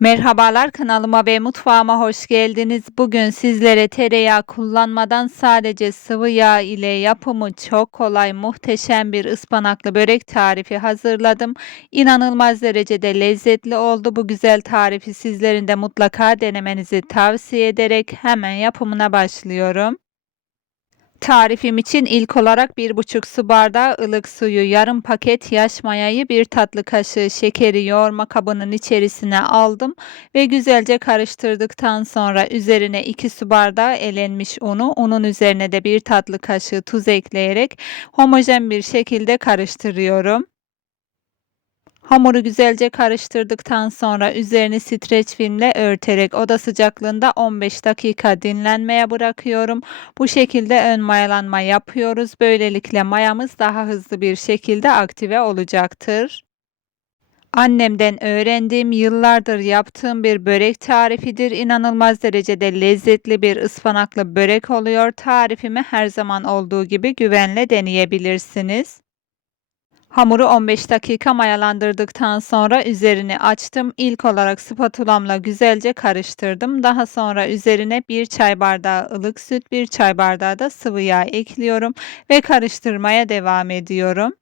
Merhabalar kanalıma ve mutfağıma hoş geldiniz. Bugün sizlere tereyağı kullanmadan sadece sıvı yağ ile yapımı çok kolay muhteşem bir ıspanaklı börek tarifi hazırladım. İnanılmaz derecede lezzetli oldu. Bu güzel tarifi sizlerin de mutlaka denemenizi tavsiye ederek hemen yapımına başlıyorum. Tarifim için ilk olarak 1,5 su bardağı ılık suyu, yarım paket yaş mayayı, 1 tatlı kaşığı şekeri yoğurma kabının içerisine aldım ve güzelce karıştırdıktan sonra üzerine 2 su bardağı elenmiş unu, unun üzerine de 1 tatlı kaşığı tuz ekleyerek homojen bir şekilde karıştırıyorum. Hamuru güzelce karıştırdıktan sonra üzerini streç filmle örterek oda sıcaklığında 15 dakika dinlenmeye bırakıyorum. Bu şekilde ön mayalanma yapıyoruz. Böylelikle mayamız daha hızlı bir şekilde aktive olacaktır. Annemden öğrendiğim, yıllardır yaptığım bir börek tarifidir. İnanılmaz derecede lezzetli bir ıspanaklı börek oluyor. Tarifimi her zaman olduğu gibi güvenle deneyebilirsiniz. Hamuru 15 dakika mayalandırdıktan sonra üzerini açtım. İlk olarak spatulamla güzelce karıştırdım. Daha sonra üzerine 1 çay bardağı ılık süt, 1 çay bardağı da sıvı yağ ekliyorum ve karıştırmaya devam ediyorum.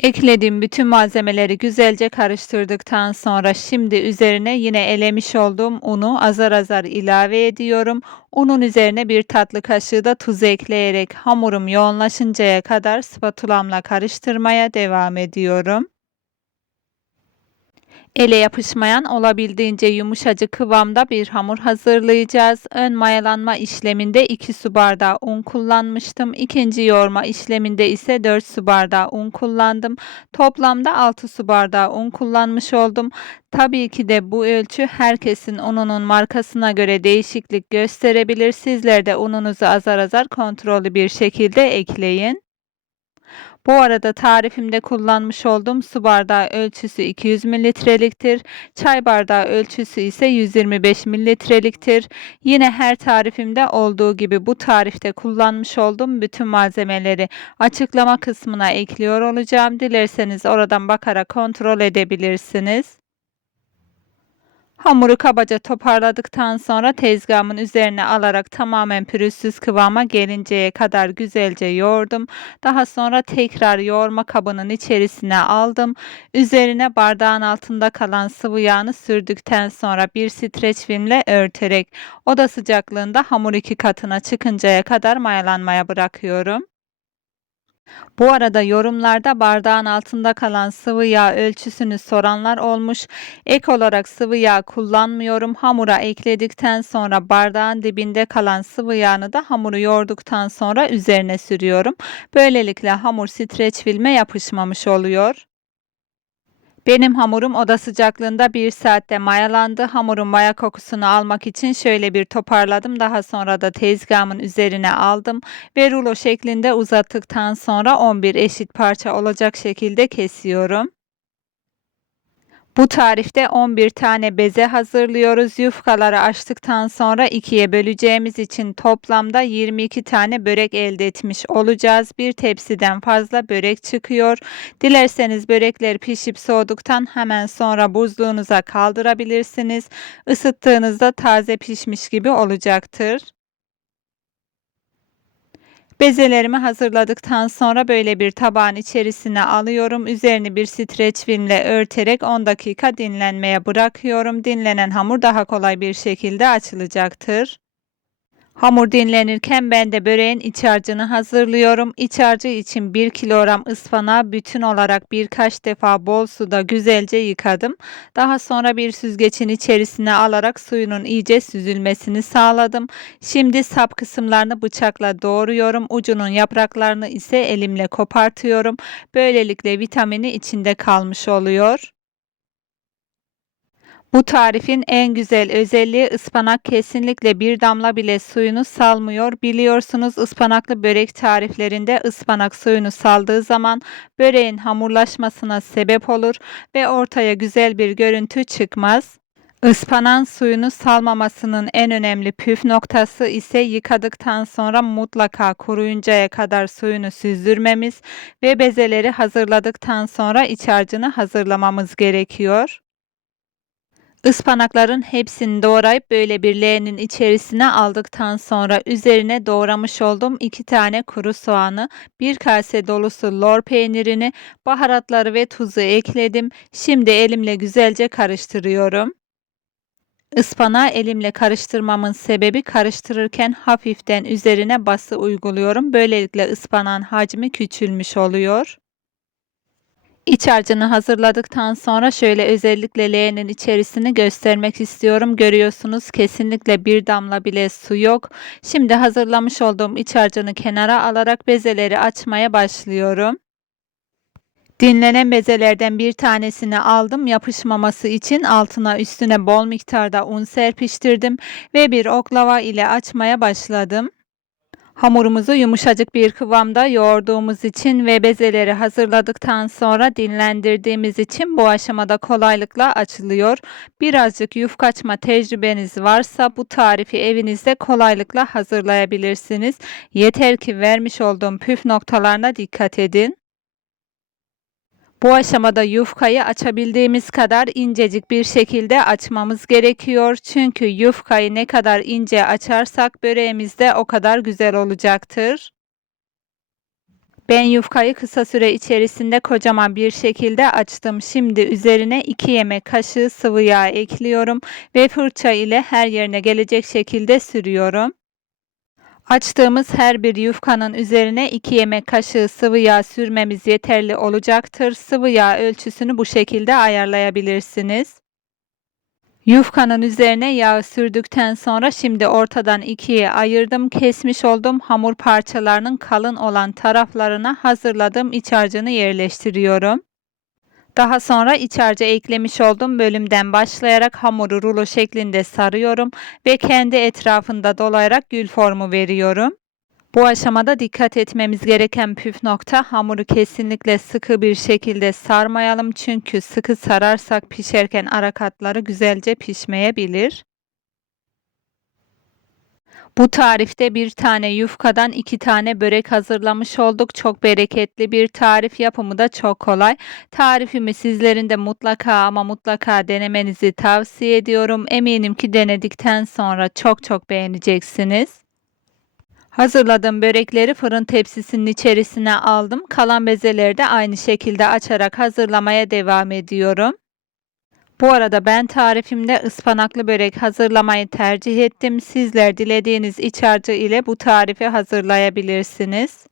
Eklediğim bütün malzemeleri güzelce karıştırdıktan sonra şimdi üzerine yine elemiş olduğum unu azar azar ilave ediyorum. Unun üzerine bir tatlı kaşığı da tuz ekleyerek hamurum yoğunlaşıncaya kadar spatulamla karıştırmaya devam ediyorum. Ele yapışmayan olabildiğince yumuşacık kıvamda bir hamur hazırlayacağız. Ön mayalanma işleminde 2 su bardağı un kullanmıştım. İkinci yoğurma işleminde ise 4 su bardağı un kullandım. Toplamda 6 su bardağı un kullanmış oldum. Tabii ki de bu ölçü herkesin ununun markasına göre değişiklik gösterebilir. Sizler de ununuzu azar azar kontrollü bir şekilde ekleyin. Bu arada tarifimde kullanmış olduğum su bardağı ölçüsü 200 mililitreliktir. Çay bardağı ölçüsü ise 125 mililitreliktir. Yine her tarifimde olduğu gibi bu tarifte kullanmış olduğum bütün malzemeleri açıklama kısmına ekliyor olacağım. Dilerseniz oradan bakarak kontrol edebilirsiniz. Hamuru kabaca toparladıktan sonra tezgahımın üzerine alarak tamamen pürüzsüz kıvama gelinceye kadar güzelce yoğurdum. Daha sonra tekrar yoğurma kabının içerisine aldım. Üzerine bardağın altında kalan sıvı yağını sürdükten sonra bir streç filmle örterek oda sıcaklığında hamur iki katına çıkıncaya kadar mayalanmaya bırakıyorum. Bu arada yorumlarda bardağın altında kalan sıvı yağ ölçüsünü soranlar olmuş. Ek olarak sıvı yağ kullanmıyorum. Hamura ekledikten sonra bardağın dibinde kalan sıvı yağını da hamuru yoğurduktan sonra üzerine sürüyorum. Böylelikle hamur streç filme yapışmamış oluyor. Benim hamurum oda sıcaklığında 1 saatte mayalandı. Hamurun maya kokusunu almak için şöyle bir toparladım. Daha sonra da tezgahımın üzerine aldım ve rulo şeklinde uzattıktan sonra 11 eşit parça olacak şekilde kesiyorum. Bu tarifte 11 tane beze hazırlıyoruz. Yufkaları açtıktan sonra ikiye böleceğimiz için toplamda 22 tane börek elde etmiş olacağız. Bir tepsiden fazla börek çıkıyor. Dilerseniz börekler pişip soğuduktan hemen sonra buzluğunuza kaldırabilirsiniz. Isıttığınızda taze pişmiş gibi olacaktır. Bezelerimi hazırladıktan sonra böyle bir tabağın içerisine alıyorum. Üzerini bir streç filmle örterek 10 dakika dinlenmeye bırakıyorum. Dinlenen hamur daha kolay bir şekilde açılacaktır. Hamur dinlenirken ben de böreğin iç harcını hazırlıyorum. İç harcı için 1 kilogram ıspanağı bütün olarak birkaç defa bol suda güzelce yıkadım. Daha sonra bir süzgecin içerisine alarak suyunun iyice süzülmesini sağladım. Şimdi sap kısımlarını bıçakla doğruyorum. Ucunun yapraklarını ise elimle kopartıyorum. Böylelikle vitamini içinde kalmış oluyor. Bu tarifin en güzel özelliği ıspanak kesinlikle bir damla bile suyunu salmıyor. Biliyorsunuz ıspanaklı börek tariflerinde ıspanak suyunu saldığı zaman böreğin hamurlaşmasına sebep olur ve ortaya güzel bir görüntü çıkmaz. Ispanağın suyunu salmamasının en önemli püf noktası ise yıkadıktan sonra mutlaka kuruyuncaya kadar suyunu süzdürmemiz ve bezeleri hazırladıktan sonra iç harcını hazırlamamız gerekiyor. Ispanakların hepsini doğrayıp böyle bir leğenin içerisine aldıktan sonra üzerine doğramış olduğum 2 tane kuru soğanı, 1 kase dolusu lor peynirini, baharatları ve tuzu ekledim. Şimdi elimle güzelce karıştırıyorum. Ispanağı elimle karıştırmamın sebebi karıştırırken hafiften üzerine bası uyguluyorum. Böylelikle ıspanağın hacmi küçülmüş oluyor. İç harcını hazırladıktan sonra şöyle özellikle leğenin içerisini göstermek istiyorum. Görüyorsunuz kesinlikle bir damla bile su yok. Şimdi hazırlamış olduğum iç harcını kenara alarak bezeleri açmaya başlıyorum. Dinlenen bezelerden bir tanesini aldım. Yapışmaması için altına üstüne bol miktarda un serpiştirdim ve bir oklava ile açmaya başladım. Hamurumuzu yumuşacık bir kıvamda yoğurduğumuz için ve bezeleri hazırladıktan sonra dinlendirdiğimiz için bu aşamada kolaylıkla açılıyor. Birazcık yufka açma tecrübeniz varsa bu tarifi evinizde kolaylıkla hazırlayabilirsiniz. Yeter ki vermiş olduğum püf noktalarına dikkat edin. Bu aşamada yufkayı açabildiğimiz kadar incecik bir şekilde açmamız gerekiyor. Çünkü yufkayı ne kadar ince açarsak böreğimiz de o kadar güzel olacaktır. Ben yufkayı kısa süre içerisinde kocaman bir şekilde açtım. Şimdi üzerine 2 yemek kaşığı sıvı yağ ekliyorum ve fırça ile her yerine gelecek şekilde sürüyorum. Açtığımız her bir yufkanın üzerine 2 yemek kaşığı sıvı yağ sürmemiz yeterli olacaktır. Sıvı yağ ölçüsünü bu şekilde ayarlayabilirsiniz. Yufkanın üzerine yağ sürdükten sonra şimdi ortadan ikiye ayırdım. Kesmiş olduğum hamur parçalarının kalın olan taraflarına hazırladığım iç harcını yerleştiriyorum. Daha sonra iç harcı eklemiş olduğum bölümden başlayarak hamuru rulo şeklinde sarıyorum ve kendi etrafında dolayarak gül formu veriyorum. Bu aşamada dikkat etmemiz gereken püf nokta hamuru kesinlikle sıkı bir şekilde sarmayalım çünkü sıkı sararsak pişerken ara katları güzelce pişmeyebilir. Bu tarifte bir tane yufkadan iki tane börek hazırlamış olduk. Çok bereketli bir tarif yapımı da çok kolay. Tarifimi sizlerin de mutlaka ama mutlaka denemenizi tavsiye ediyorum. Eminim ki denedikten sonra çok çok beğeneceksiniz. Hazırladığım börekleri fırın tepsisinin içerisine aldım. Kalan bezeleri de aynı şekilde açarak hazırlamaya devam ediyorum. Bu arada ben tarifimde ıspanaklı börek hazırlamayı tercih ettim. Sizler dilediğiniz iç harcı ile bu tarifi hazırlayabilirsiniz.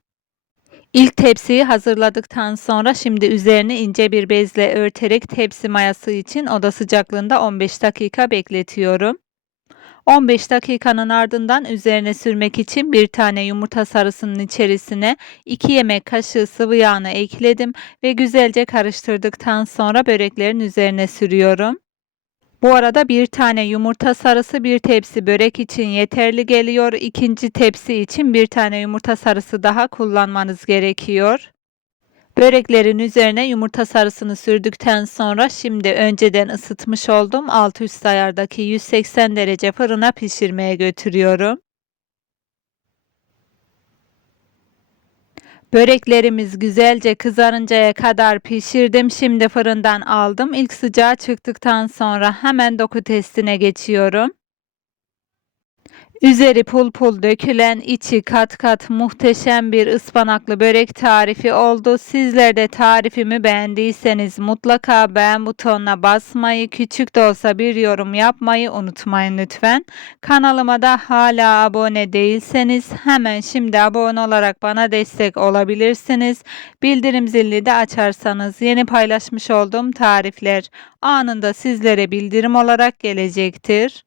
İlk tepsiyi hazırladıktan sonra şimdi üzerine ince bir bezle örterek tepsi mayası için oda sıcaklığında 15 dakika bekletiyorum. 15 dakikanın ardından üzerine sürmek için bir tane yumurta sarısının içerisine 2 yemek kaşığı sıvı yağını ekledim ve güzelce karıştırdıktan sonra böreklerin üzerine sürüyorum. Bu arada bir tane yumurta sarısı bir tepsi börek için yeterli geliyor. İkinci tepsi için bir tane yumurta sarısı daha kullanmanız gerekiyor. Böreklerin üzerine yumurta sarısını sürdükten sonra şimdi önceden ısıtmış olduğum alt üst ayardaki 180 derece fırına pişirmeye götürüyorum. Böreklerimiz güzelce kızarıncaya kadar pişirdim. Şimdi fırından aldım. İlk sıcağı çıktıktan sonra hemen doku testine geçiyorum. Üzeri pul pul dökülen, içi kat kat muhteşem bir ıspanaklı börek tarifi oldu. Sizler de tarifimi beğendiyseniz mutlaka beğen butonuna basmayı, küçük de olsa bir yorum yapmayı unutmayın lütfen. Kanalıma da hala abone değilseniz hemen şimdi abone olarak bana destek olabilirsiniz. Bildirim zilini de açarsanız yeni paylaşmış olduğum tarifler anında sizlere bildirim olarak gelecektir.